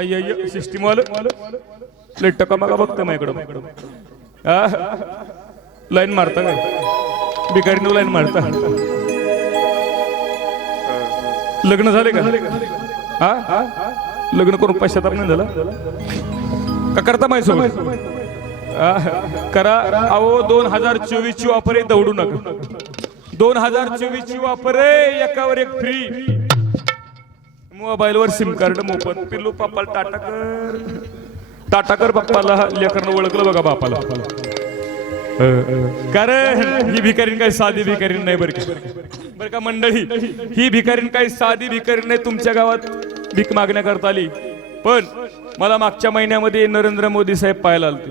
अय्य system वालं लय टका मागा बघतं माझ्याकडं. हा? लाईन मारता काय? बिकारीनं लाईन मारता. लग्न झाले का? हा? लग्न करून पश्चाताप नाही झाला? का करता माहिती आ, करा. अहो दोन हजार चोवीस ची वापर दौडू नका. दोन हजार चोवीस ची वापर एकावर एक फ्री मोबाईल वर सिम कार्ड मोफत. पिल्लू पापाला टाटाकर टाटाकर बाप्पाला लेकरनं ओळखलं बघा बापाला. कारण ही भिकारीन काही साधी भिकारीन नाही बरं का? बरं का मंडळी? ही भिकारीन काही साधी भिकारीन नाही तुमच्या गावात भीक मागण्याकरता आली. पण मला मागच्या महिन्यामध्ये नरेंद्र मोदी साहेब पाहायला आलते.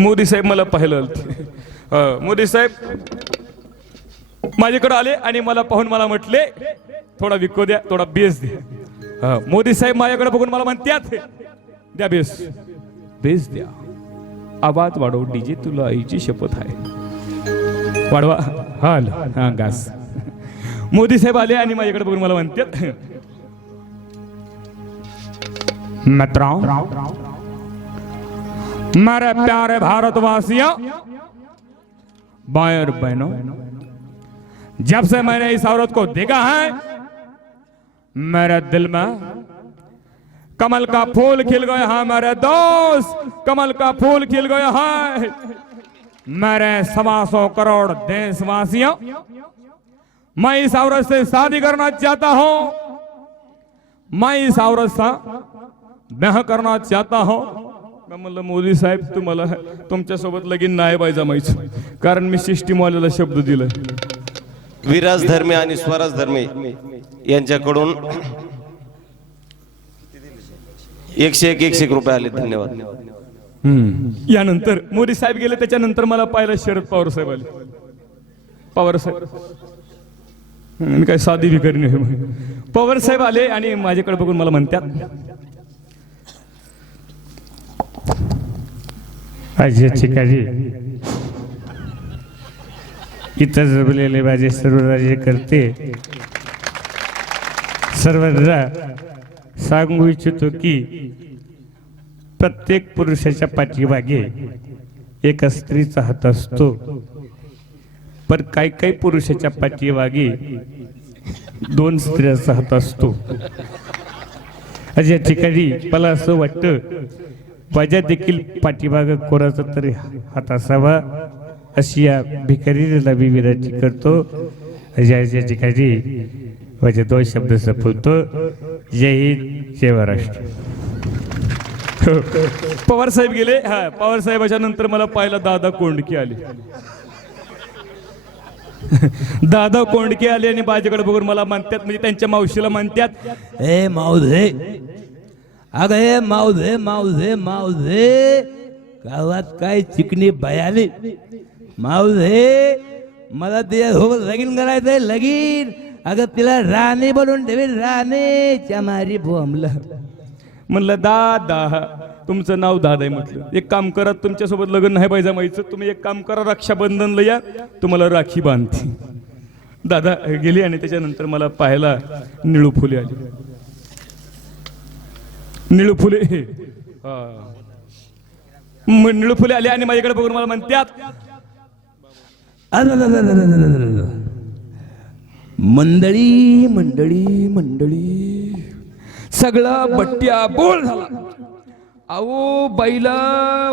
मोदी साहेब मला पाहायला आलते. मोदी साहेब माझ्याकडे आले आणि मला पाहून मला म्हटले थोडा विको द्या थोडा बेस द्या. मोदी साहेब माझ्याकडे बघून मला म्हणत्यात द्या बेस. बेस द्या. आवाज वाढव डीजे तुला आईची शपथ आहे. वाढवा. हाल हा गास. मोदी साहेब आले आणि माझ्याकडे बघून मला म्हणतात मित्रांनो मेरे प्यारे भारतवासियों भाई और बहनों जब से मैंने इस औरत को देखा है मेरे दिल में कमल का फूल खिल गया है मेरे दोस्त कमल का फूल खिल गया है। मेरे सवा सौ करोड़ देशवासियों मैं इस औरत से शादी करना चाहता हूं। मैं इस औरत से ब्याह करना चाहता हूं। मी म्हणलं मोदी साहेब तुम्हाला तुमच्यासोबत लगीन नाही पाहिजे जमायचं. कारण मी सिस्टीमवाल्याला शब्द दिला विराज धर्मे आणि स्वराज धर्मे यांच्याकडून एकशे एक एकशे एक रुपये आले. धन्यवाद. यानंतर मोदी साहेब गेले त्याच्यानंतर मला पाहिलं शरद पवार साहेब आले. पवार साहेब. काय साधी भिकारी नाही. पवार साहेब आले आणि माझ्याकडे बघून मला म्हणतात अजय ठिकाणी इथं जमलेले माझे सर्व राज्यकर्ते सर्वांना सांगू इच्छितो की प्रत्येक पुरुषाच्या पाठीमागे एका स्त्रीचा हात असतो. पण काही काही पुरुषाच्या पाठीमागे दोन स्त्रियांचा हात असतो. या ठिकाणी मला असं वाटतं माझ्या देखील पाठीमाग कोणाचा तरी हात असावा. अशी या भिकारीला मी विनंती करतो. ज्या ठिकाणी माझे म्हणजे दोन शब्द संपवतो. जय हिंद जय महाराष्ट्र. पवार साहेब गेले. हा पवार साहेबाच्या नंतर मला पाहिलं दादा कोंडकी आले. दादा कोंडके आले आणि माझ्याकडे बघून मला म्हणतात म्हणजे त्यांच्या मावशीला म्हणतात ए माऊझे अगं हे माऊझे माऊझे माऊझे गावात काय चिकणी बयाली माऊझे मला तिच्यासोबत लगीन करायचंय लगीन. अगं तिला राणे बनवून ठेवी राणेच्या चमारी बोंबला. म्हणलं दादा तुमचं नाव दादा आहे म्हटलं. एक काम करा तुमच्यासोबत लग्न नाही पाहिजे माहिती तुम्ही एक काम करा रक्षाबंधनला या. तुम्हाला राखी बांधते. दादा गेली आणि त्याच्यानंतर मला पाहायला निळू फुले आली. निळू फुले हा. मग निळू फुले आले आणि माझ्याकडे बघून मला म्हणतात मंडळी मंडळी मंडळी सगळा बट्ट्या बोल झाला अहो बाईला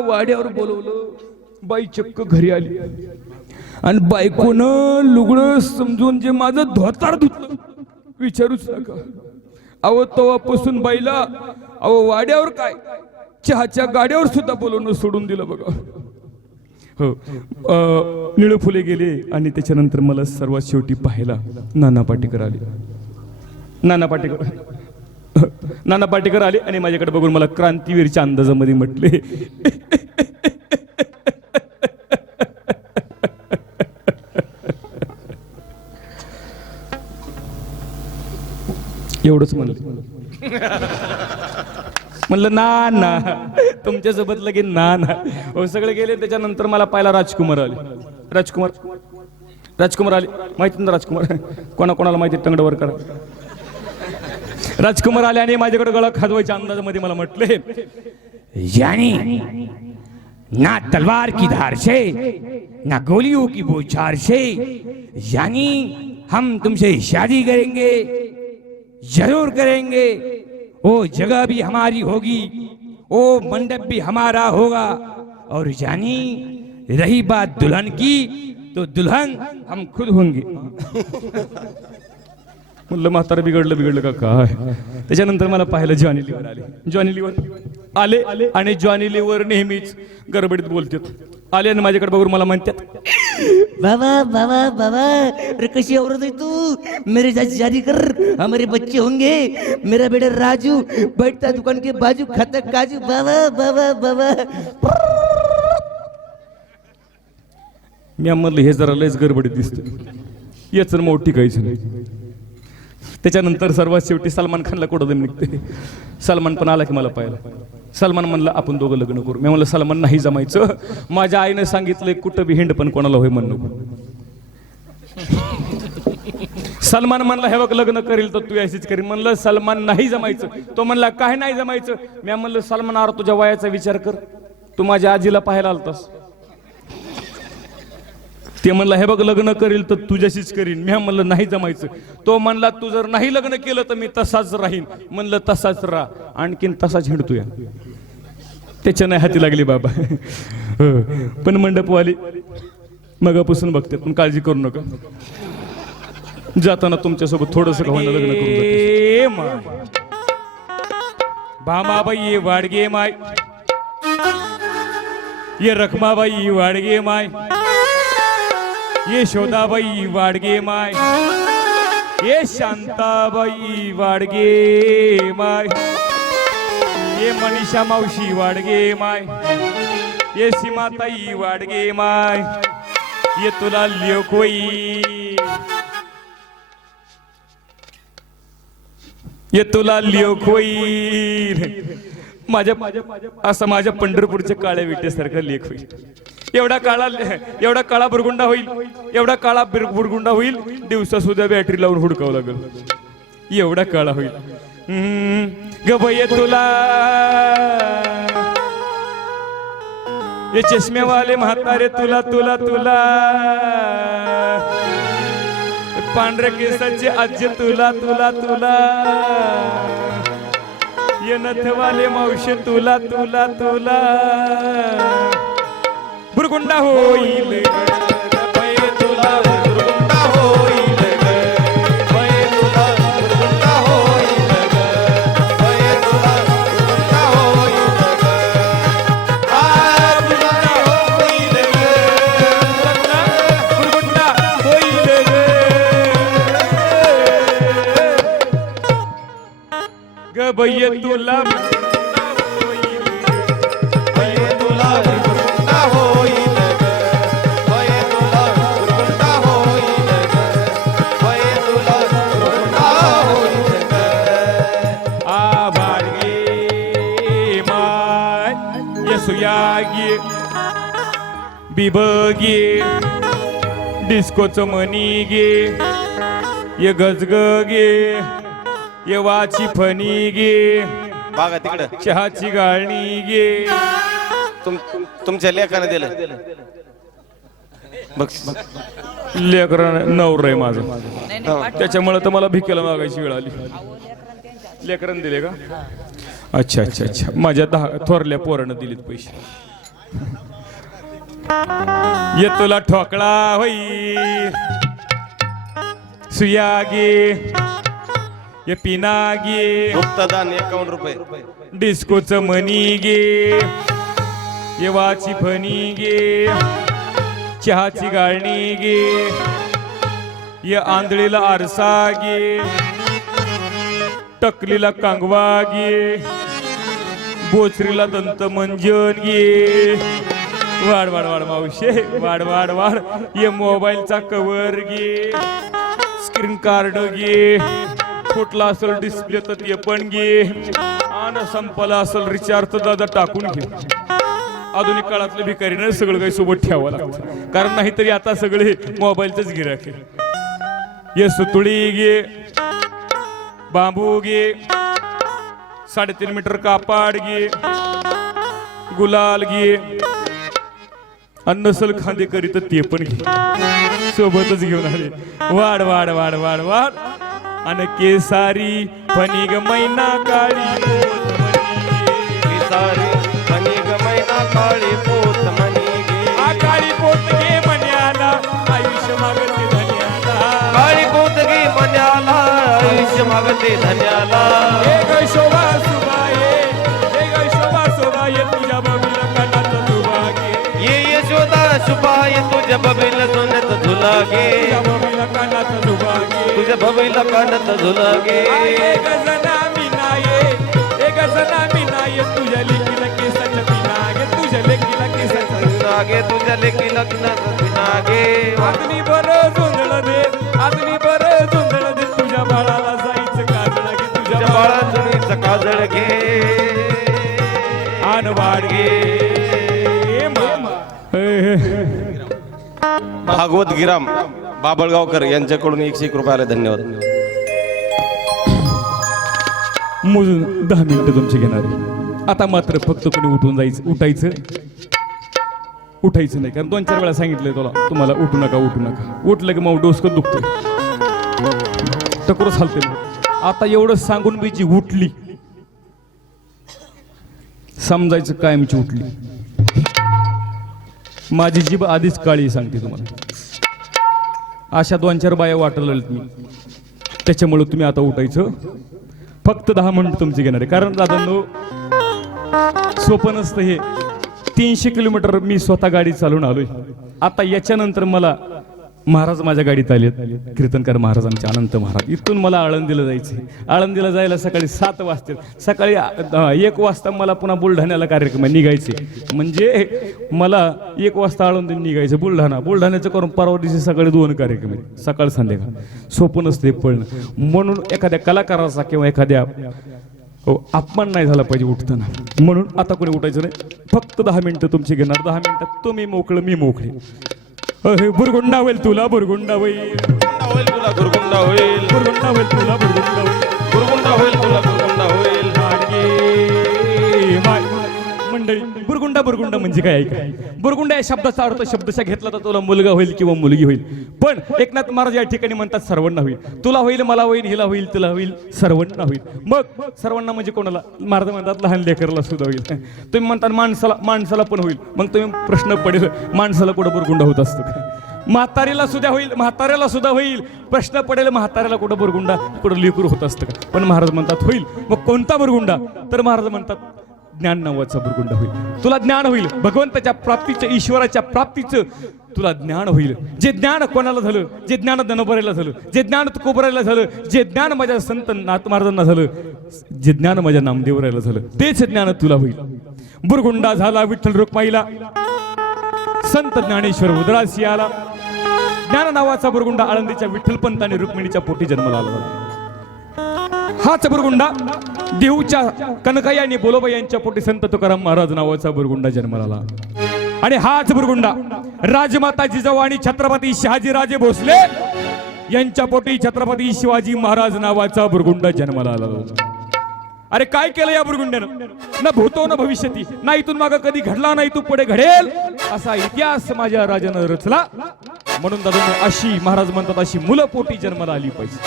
वाड्यावर बोलवलं बाई चक्क घरी आली आणि बायकोनं लुगडं समजून जे माझं धोतार धुतलं विचारूच नका अहो तवापासून बाईला अहो वाड्यावर काय चहाच्या गाड्यावर सुद्धा बोलवणं सोडून दिलं बघा हो. निळ निळू फुले गेले आणि त्याच्यानंतर मला सर्वात शेवटी पाहायला नाना पाटेकर आले. नाना पाटेकर. नाना पाटेकर आले आणि माझ्याकडे बघून मला क्रांतीवीरच्या अंदाजामध्ये म्हटले. एवढंच म्हणलं. म्हणलं ना ना तुमच्यासोबत लगेच ना ना. हो सगळे गेले त्याच्यानंतर मला पाहिला राजकुमार आले. राजकुमार राजकुमार आले. माहिती ना राजकुमार? कोणा कोणाला माहिती? टंगडवर करा. राजकुमार आले आणि माझ्याकडे गळा खाजवायच्या अंदाजामध्ये मला म्हटले यानी ना तलवार की धार से ना गोलियों की बोछार से यानी हम तुमसे शादी करेंगे जरूर करेंगे वो जगह भी हमारी होगी वो मंडप भी हमारा होगा। और यानी रही बात दुल्हन की तो दुल्हन हम खुद होंगे। म्हणलं म्हातारा बिघडलं बिघडलं का काय? त्याच्यानंतर मला पाहिलं जॉनी लिव्हर आले. जॉनी लिव्हर आले आणि जॉनी लिव्हर नेहमीच गडबडीत बोलतात. आले आणि माझ्याकडे बघून मला म्हणतात बाबा बाबा बाबा अरे कशी औरत है तू? मेरे साथ शादी कर हमारे बच्चे होंगे मेरा बेटा राजू बैठता दुकान के बाजू खाता काजू बाबा बाबा बाबा। मी म्हणलं हे जरा लयच गडबडीत दिसतं याच मोठी काहीच नाही. त्याच्यानंतर सर्वात शेवटी सलमान खानला कुठं निघते. सलमान पण आला की मला पाहिलं सलमान म्हणलं आपण दोघं लग्न करू. मी म्हणलं सलमान नाही जमायचं. माझ्या आईने सांगितलंय कुठं बी हिंड पण कोणाला होय म्हण सलमान म्हणला हे बघ लग्न करील तर तू अशीच करील म्हणलं सलमान नाही जमायचं. तो म्हणला काय नाही जमायचं? मी म्हणलं सलमान आर तुझ्या वयाचा विचार कर. तू माझ्या आजीला पाहायला आलतास. ते म्हणला हे बघ लग्न करील तर तुझ्याशीच करीन. मी म्हणलं नाही जमायचं. तो म्हणला तू जर नाही लग्न केलं तर मी तसाच राहीन. म्हणलं तसाच राहा आणखीन तसाच या त्याच्या नाही हाती लागली बाबा. हो. पण मंडपवाली मगापासून बघते पण काळजी करू नका. जाताना तुमच्यासोबत थोडस ए भामाबाई ये वाडगे माय. ये रखमाबाई वाडगे माय. ये वाडगे माय. ये शांताबाई वाडगे माय. ये मनीषा मावशी वाडगे माय. ये सीमाताई वाडगे माय. ये तुला लिओकोई ये तुला लिओकोई होईल माझ्या असं माझ्या पंढरपूरच्या काळ्या विटेसारखं लेख होईल. एवढा काळा एवढा काळा बुरगुंडा होईल एवढा काळा बिर- बुरगुंडा होईल दिवसा सुद्धा बॅटरी लावून हुडकावं लागेल. एवढा काळा होईल. हम्म, तुला. ये चष्मेवाले म्हातारे तुला तुला तुला. पांढऱ्या केसाचे आजी तुला तुला तुला. ये नथवाले मावशी तुला तुला तुला. बुरगुंडा होईल ग. बाई तुला बिबगे डिस्कोचं मनी गे ये गजग गे ये वाची फणी गे बघा तिकडं. चहाची गाळणी गे तुम तुमच्या लेखाने दिलं. बघ. लेकरा नवर आहे माझं. त्याच्यामुळे तर मला भिकेला मागायची वेळ आली. लेकरानं दिले का? अच्छा अच्छा अच्छा. माझ्या दहा थोरल्या पोरानं दिलेत पैसे. ये तुला ठोकळा होई. सुयागे ये पिनागे गुप्तदान एकावन्न रुपये. डिस्कोचं मनी गे ये वाची फणी गे चहाची गाळणी गे ये आंधळीला आरसा गे टकलीला कांगवा गे बोचरीला दंत मंजन गे वाढ वाढ वाढ मावशे. वाढ वाढ वाढ. ये मोबाईलचा कवर गे स्क्रीन कार्ड घे. फुटला असेल डिस्प्ले तर ते पण घे. आणि संपला असेल रिचार्ज तर दादा टाकून घे. आधुनिक काळातलं भिकारीनं सगळं काही सोबत ठेवावं लागतं. कारण नाहीतरी आता सगळे मोबाईलचंच गिराक ये सुतुळी घे. बांबू घे. साडेतीन मीटर कापाड घे. गुलाल घे. आणि नसल खांदे करीत ते पण घे. सोबतच घेऊन आले. वाढ वाढ वाढ वाढ वाढ. आणि केसारी फणिग मैना काळी. मनी मैना काळी पोत काळी घे आयुष्य मागते धन्याला. काळी पोत आयुष्य मागते धन्याला. हे ग शोभा शुभाय तुझ्या बबीला सोन्यात झुला गे तुझ्या बबीला कानात तुझ्या झुला गे तुझ्या लेकीला केसाच्या पिनागे तुझ्या लेकीला केसाच्या नागे तुझ्या लेकी लग्नात नागे आदमी बर जोंधळ दे आदमी बर जोंधळ दे तुझ्या बाळाला जायचं काजळ घे तुझ्या बाळा चुनीचा काजळ घे। आन वाढ घे। भागवत गिराम बाबळगावकर यांच्याकडून एकशे एक रुपयाला धन्यवाद. मोजून दहा मिनिटं तुमची घेणार आता मात्र फक्त कोणी उठून जायचं उठायचं. उठायचं नाही कारण दोन चार वेळा सांगितलंय तुला तुम्हाला उठू नका उठू नका. उठलं की मग डोसकं दुखतो टकोरच हलते आता एवढं सांगून मी जी उठली. समजायचं कायमची उठली? माझी जीभ आधीच काळी सांगते तुम्हाला. अशा दोन चार बाया वाटलं मी. त्याच्यामुळे तुम्ही आता उठायचं. फक्त दहा मिनिट तुमची घेणार आहे. कारण दादा सोपं नसतं हे. तीनशे किलोमीटर मी स्वतः गाडी चालवून आलोय. आता याच्यानंतर मला महाराज माझ्या गाडीत आले कीर्तनकार महाराज आमचे अनंत महाराज. इथून मला आळंदीला जायचे आळंदीला जायला सकाळी सात वाजते सकाळी एक वाजता मला पुन्हा बुलढाण्याला कार्यक्रम निघायचे म्हणजे मला एक वाजता आळंदी निघायचं बुलढाणा. बुलढाण्याचं करून परवा दिवशी सकाळी दोन कार्यक्रम आहेत. सकाळ संध्याकाळ. सोपं नसते पळणं. म्हणून एखाद्या कलाकाराचा किंवा एखाद्या हो अपमान नाही झाला पाहिजे उठताना. म्हणून आता कोणी उठायचं नाही. फक्त दहा मिनिटं तुमची घेणार. दहा मिनिटात तुम्ही मोकळं मी मोकळे. बुरगुंडा होईल तुला बुरगुंडा होईल. होईल तुला गुरगुंडा होईल. बुरगुंडा होईल तुला बुरगुंडा होईल. गुरगुंडा होईल तुला मंडळी बुरगुंडा बुरगुंडा म्हणजे काय ऐका? बुरगुंडा या शब्दाचा अर्थ शब्दशा घेतला तर तुला मुलगा होईल किंवा मुलगी होईल. पण एकनाथ महाराज या ठिकाणी म्हणतात सर्वांना होईल. तुला होईल मला होईल हिला होईल तुला होईल सर्वांना होईल. मग सर्वांना म्हणजे कोणाला? महाराज म्हणतात लहान लेकरला सुद्धा होईल. तुम्ही म्हणतात माणसाला माणसाला पण होईल. मग तुम्ही प्रश्न पडेल माणसाला कुठं बुरगुंडा होत असतं? का? म्हातारीला सुद्धा होईल म्हाताऱ्याला सुद्धा होईल. प्रश्न पडेल म्हाताऱ्याला कुठं बुरगुंडा कुठं लिकूर होत असतं का? पण महाराज म्हणतात होईल. मग कोणता बुरगुंडा? तर महाराज म्हणतात ज्ञान नावाचा भुरगुंड होईल. तुला ज्ञान होईल. भगवंताच्या प्राप्तीचं ईश्वराच्या प्राप्तीचं तुला ज्ञान होईल. जे ज्ञान कोणाला झालं? जे ज्ञान दनबरायला झालं? जे ज्ञान तुकोबरायला झालं? जे ज्ञान माझ्या संत नाथ महाराजांना झालं? जे ज्ञान माझ्या नामदेवरायला झालं? तेच ज्ञान तुला होईल. बुरगुंडा झाला विठ्ठल रुक्माईला. संत ज्ञानेश्वर उदरासी आला ज्ञान नावाचा बुरगुंडा आळंदीच्या विठ्ठलपंत आणि रुक्मिणीच्या पोटी जन्माला आला. हाच बुरगुंडा. देऊच्या कनकाई आणि बोलोबा यांच्या पोटी संत तुकाराम महाराज नावाचा बुरगुंडा जन्माला आला. आणि हाच बुरगुंडा राजमाता जिजाऊ आणि छत्रपती शहाजीराजे भोसले यांच्या पोटी छत्रपती शिवाजी महाराज नावाचा बुरगुंडा जन्माला आला. होता अरे काय केलं या बुरगुंड्यानं? ना भूतो ना भविष्यती. ना इथून माग कधी घडला नाही तू पुढे घडेल असा इतिहास माझ्या राजानं रचला. म्हणून दादा अशी महाराज म्हणतात अशी मुलं पोटी जन्माला आली पाहिजे.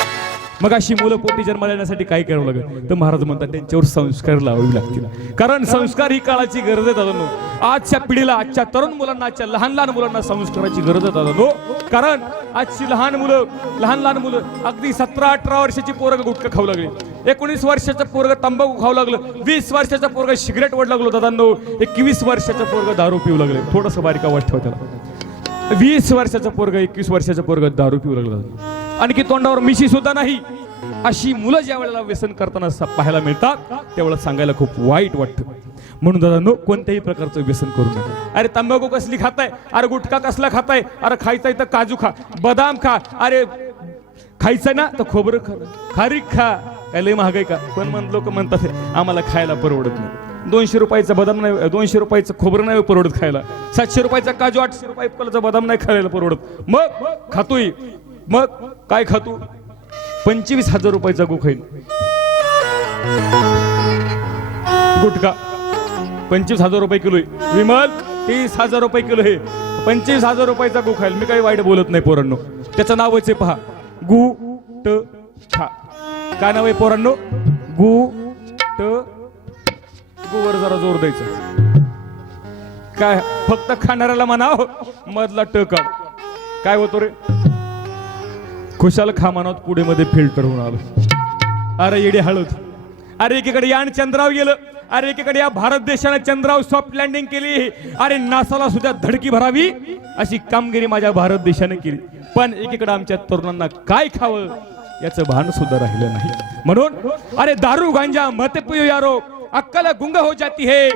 मग अशी मुलं पोटी जन्माला येण्यासाठी काय करावं लागेल? तर महाराज म्हणतात त्यांच्यावर संस्कार लावावे लागतील. कारण संस्कार ही काळाची गरज आहे दादानो. आजच्या पिढीला आजच्या तरुण मुलांना आजच्या लहान लहान मुलांना संस्काराची गरज आहे दादानो. कारण आजची लहान मुलं लहान लहान मुलं अगदी सतरा अठरा वर्षाची पोरग गुटखा खाऊ लागले. एकोणीस वर्षाचं पोरग तंबाखू खाऊ लागलं. वीस वर्षाचं पोरग सिगरेट ओढ लागलो दादांनो. एकवीस वर्षाचं पोरग दारू पिऊ लागले. थोडंसं बारीका वाट त्याला. वीस वर्षाचं पोरग एकवीस वर्षाचं पोरग दारू पिऊ लागलं आणखी तोंडावर मिशी सुद्धा नाही. अशी मुलं ज्या वेळेला व्यसन करताना पाहायला मिळतात त्यावेळेला सांगायला खूप वाईट वाटतं. म्हणून दादा नो कोणत्याही प्रकारचं व्यसन करू नका. अरे तंबाखू कसली खाताय? अरे गुटखा कसला खाताय? अरे खायचा तर काजू खा बदाम खा. अरे खायचं ना तर खोबरं खा. खारीक खा. काय लय महागाई का? पण म्हण लोक म्हणतात आम्हाला खायला परवडत नाही. दोनशे रुपयाचा बदाम नाही दोनशे रुपयाचं खोबरं नाही परवडत खायला. सातशे रुपयाचा काजू आठशे रुपये बदाम नाही खायला परवडत. मग खातोय. मग काय खातो? पंचवीस हजार रुपयाचा गु खाईल गुटखा. पंचवीस हजार रुपये किलो आहे. विमल तीस हजार रुपये किलो आहे पंचवीस हजार रुपयाचा गु खाईल. मी काही वाईट बोलत नाही पोरांनो. त्याचं नावच आहे पहा. गु ट खा काय नाव आहे पोरांनो? गु ट गुवर जरा जोर द्यायचं. काय फक्त खाणाऱ्याला म्हणाव मधला ट काढ. काय होतो रे? खुशाल खामानात पुढे मध्ये फिल्टर होऊन आलं अरे येडे हळद. अरे एकीकडे यान चंद्राव गेलं. अरे एकीकडे या भारत देशाने चंद्राव सॉफ्ट लँडिंग केली. अरे नासाला सुद्धा धडकी भरावी अशी कामगिरी माझ्या भारत देशाने केली. पण एकीकडे आमच्या तरुणांना काय खावं याचं भान सुद्धा राहिलं नाही. म्हणून अरे दारू गांजा मत पियो यारो. अक्कल गुंग हो जाती है.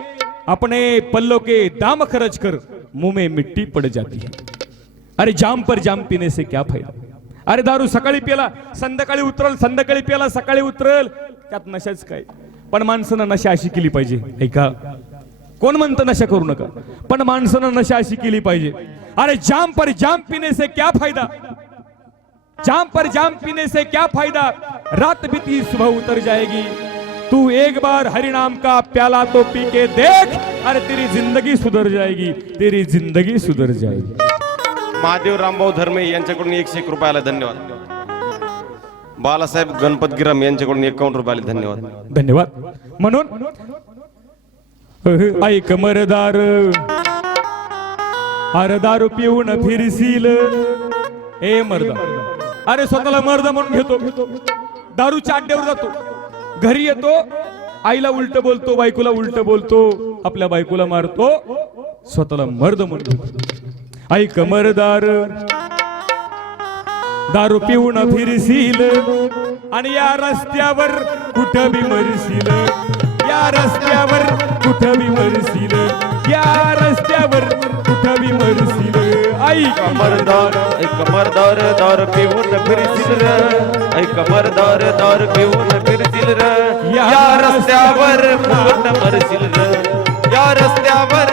अपने पल्लो के दाम खर्च कर. मुंह में मिट्टी पड़ जाती है. अरे जाम पर जाम पीने से क्या फायदा? अरे दारू सकाळी पिला संध्याकाळी उतरल संध्याकाळी पिला सकाळी उतरल. त्यात नशाच काय? पण माणसानं नशा अशी केली पाहिजे. ऐका. कोण म्हणतं नशा करू नका? पण माणसानं नशा अशी केली पाहिजे. अरे जाम पर जाम पिने से क्या फायदा? जाम पर जाम पीने से क्या फायदा? रात बीती सुबह उतर जाएगी. तू एक बार हरिनाम का प्याला तो पी के देख. अरे तेरी जिंदगी सुधर जाएगी. तेरी जिंदगी सुधर जाएगी. महादेव रामभाऊ धर्मे यांच्याकडून एकशे एक रुपयाला धन्यवाद. बालासाहेब गणपतगिराम यांच्याकडून एकावन्न रुपयाला धन्यवाद. धन्यवाद. म्हणून ऐक मरदार. अरे दारू पिऊन फिरशील. ए मर्द. अरे स्वतःला मर्द म्हणून घेतो. दारूच्या अड्ड्यावर जातो. घरी येतो आईला उलट बोलतो बायकोला उलट बोलतो आपल्या बायकोला मारतो स्वतःला मर्द म्हणून घेतो. ऐक मरदार. दारू पिऊन फिरशील आणि या रस्त्यावर कुठं बी मरशील या रस्त्यावर कुठं बी मरशील या रस्त्यावर कुठं बी मरशील आई कमरदार ऐ कमरदार दार पिऊन फिरशील. र ऐ कमरदार दार पिऊन फिरशील. र या रस्त्यावर फुट मरशील? र या रस्त्यावर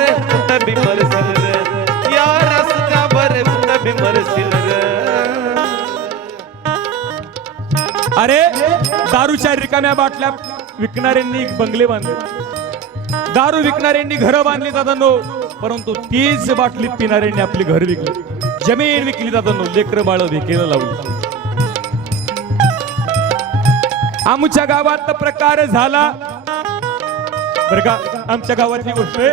मरशील अरे दारूच्या रिकाम्या बाटल्या विकणाऱ्यांनी बंगले बांधले. दारू विकणाऱ्यांनी घरं बांधली दादांनो परंतु तीच बाटली पिणाऱ्यांनी आपली घर विकली. जमीन विकली दादांनो लेकर बाळ विकेला लावली. आमच्या गावात प्रकार झाला. बर का आमच्या गावातली गोष्ट आहे.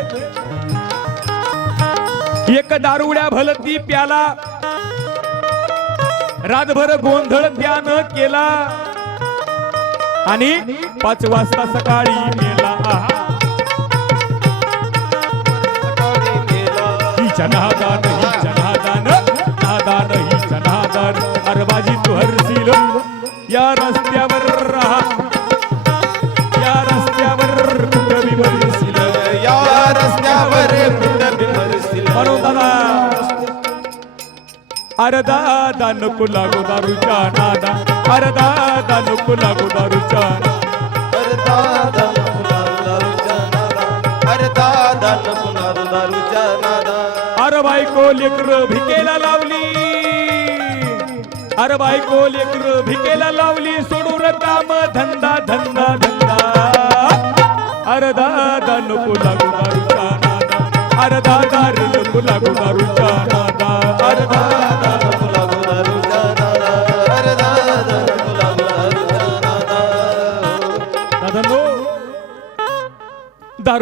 एक दारुड्या भलती प्याला. रातभर गोंधळ त्यानं केला. आणि पाच वाजता सकाळी मेला. आहा. हिच्या नादान हिच्या नादान नादान हिच्या नादान. अरबाजी तू हरशील या रस्त्यावर राहा. या रस्त्यावर कुठं बी मरशील या रस्त्यावर फुट बी मरशील म्हणून दादा अरे दादा नको लागू दारूच्या नादा. अरे दादा नको लागू दारूच्या अरे दादा नको दारूच्या नादा. अरे दादा नको दारूच्या नादा. अरे बायको लेकर भिकेला लावली. अरे बायको लेकर भिकेला लावली. सोडून काम धंदा धंदा.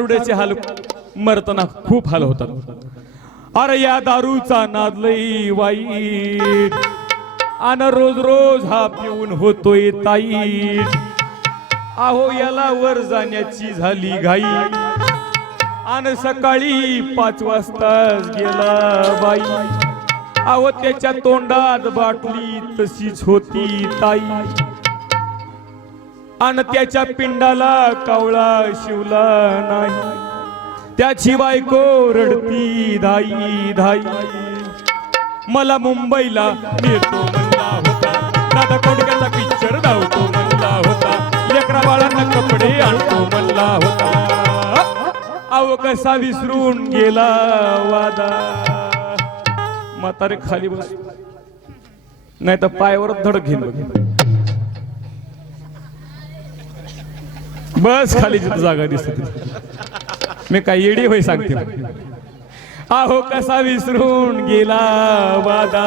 दारुड्याचे हाल मरताना खूप हाल होतात. अरे या दारूचा नाद लई वाईट. आन रोज रोज हा पिऊन होतोय ताई आहो याला वर जाण्याची झाली घाई. आन सकाळी पाच वाजताच गेला बाई. अहो त्याच्या तोंडात बाटली तशीच होती ताई. आणि त्याच्या पिंडाला कावळा शिवला नाही. त्याची बायको रडती धाई धाई. मला मुंबईला नेतो म्हणला होता. दादा कोडक्याचा पिक्चर धावतो म्हणला होता. लेकरा बाळांना कपडे आणतो म्हणला होता. अव कसा विसरून गेला वादा. म्हातारे खाली बस नाही तर पायावरच धडक घेईन बस खाली जिथं जागा दिसते मी काय येडी होय सांगते. आहो कसा विसरून गेला वादा.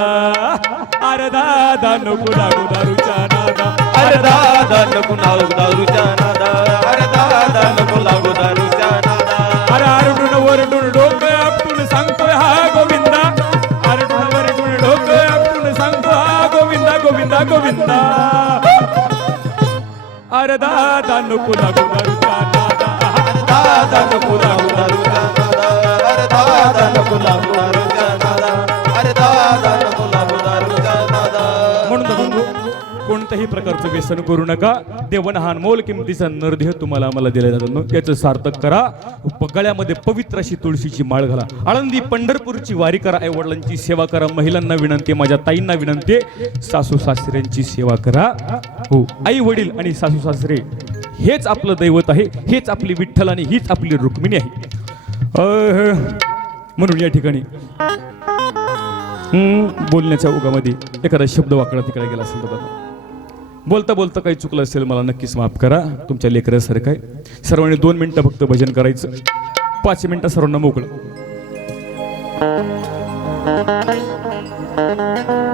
अरे दादा नको लागू दारूच्या नादा. अरे दादा नको लागू दारूच्या नादा. अरे दादा नको लागू दारूच्या नादा. अरे आरडून वरडून डोकं आपटून सांगतोय हा गोविंदा. आरडून वरडून डोकं आपटून सांगतो हा गोविंदा गोविंदा गोविंदा. अरे दादा नको लागू दारूच्या नादा कोणत्याही प्रकारचं व्यसन करू नका. देवन हा अनमोल किमतीचा नरदेह तुम्हाला आम्हाला दिला जातो. याचं सार्थक करा. गळ्यामध्ये पवित्र अशी तुळशीची माळ घाला. आळंदी पंढरपूरची वारी करा. आई वडिलांची सेवा करा. महिलांना विनंती माझ्या ताईंना विनंती. सासू सासऱ्यांची सेवा करा. हो. आई वडील आणि सासू सासरे हेच आपलं दैवत आहे. हेच आपली विठ्ठल आणि हीच आपली रुक्मिणी आहे. म्हणून या ठिकाणी बोलण्याच्या ओघामध्ये एखादा शब्द वाकडा तिकडे गेला असेल तर बघा. बोलता बोलता काही चुकलं असेल मला नक्कीच माफ करा. तुमच्या लेकरासारखं आहे. सर्वांनी दोन मिनिटं फक्त भजन करायचं. पाच मिनिटं सर्वांना मोकळं.